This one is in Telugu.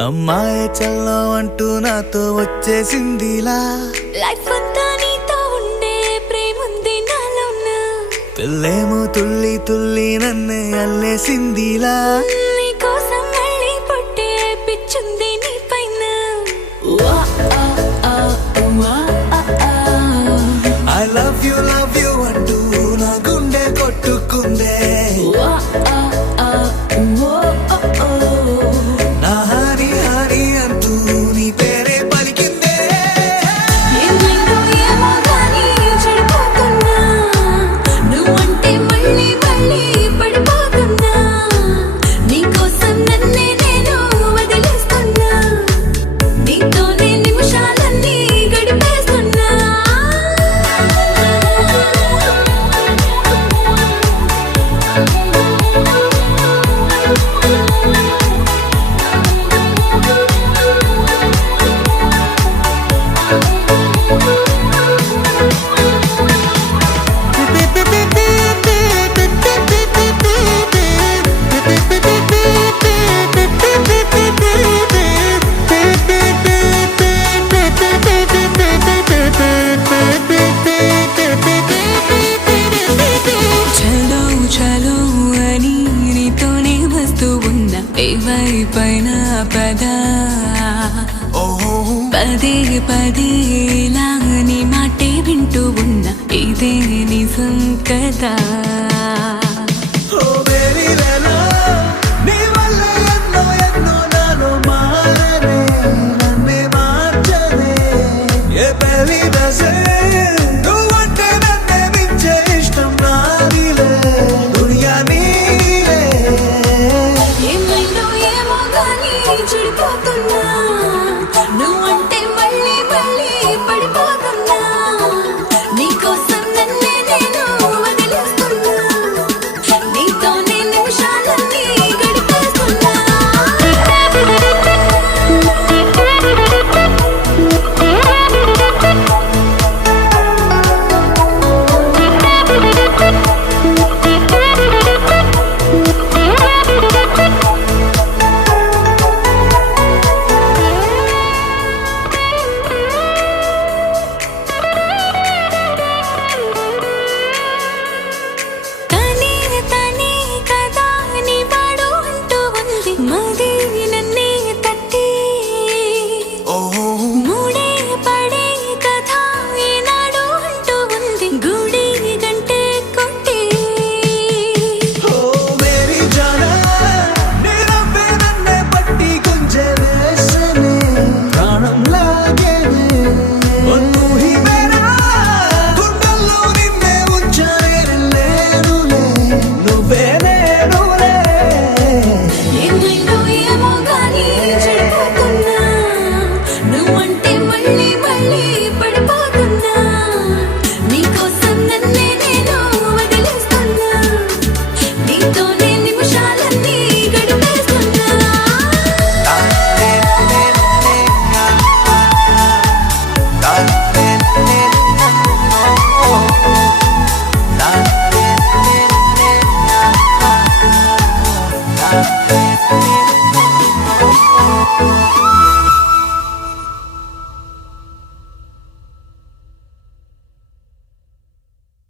అమ్మాయి చల్లో అంటూ నాతో వచ్చేసిందిలా లైఫ్ అంతా నీతో ఉండే ప్రేముంది నాలోన పిల్లేమో తుల్లి తుల్లి నన్నే అల్లేసిందిలా నీకోసం మళ్ళీ పుట్టే పిచ్చుంది నీ పైన ఐ లవ్ యు అంటూ నా గుండె కొట్టుకుందే నా హరి హరి అంటూ నీ పేరే పలికిందే ఏమైందో ఏమో గానీ చెడిపోతున్నా నువ్వంటే మళ్ళీ మళ్ళీ పడిపోతున్నా నీకోసం నన్నే నేను వదిలేస్తున్నా నీతోనే నిమిషాలన్నీ గడిపేస్తున్నా చలో చలో అని నీతోనే వస్తూ ఉన్నా ఏవైపైన పదా పదే పదే ఇలా నీ మాటే వింటూ ఉన్నా ఇదే నిజం కదా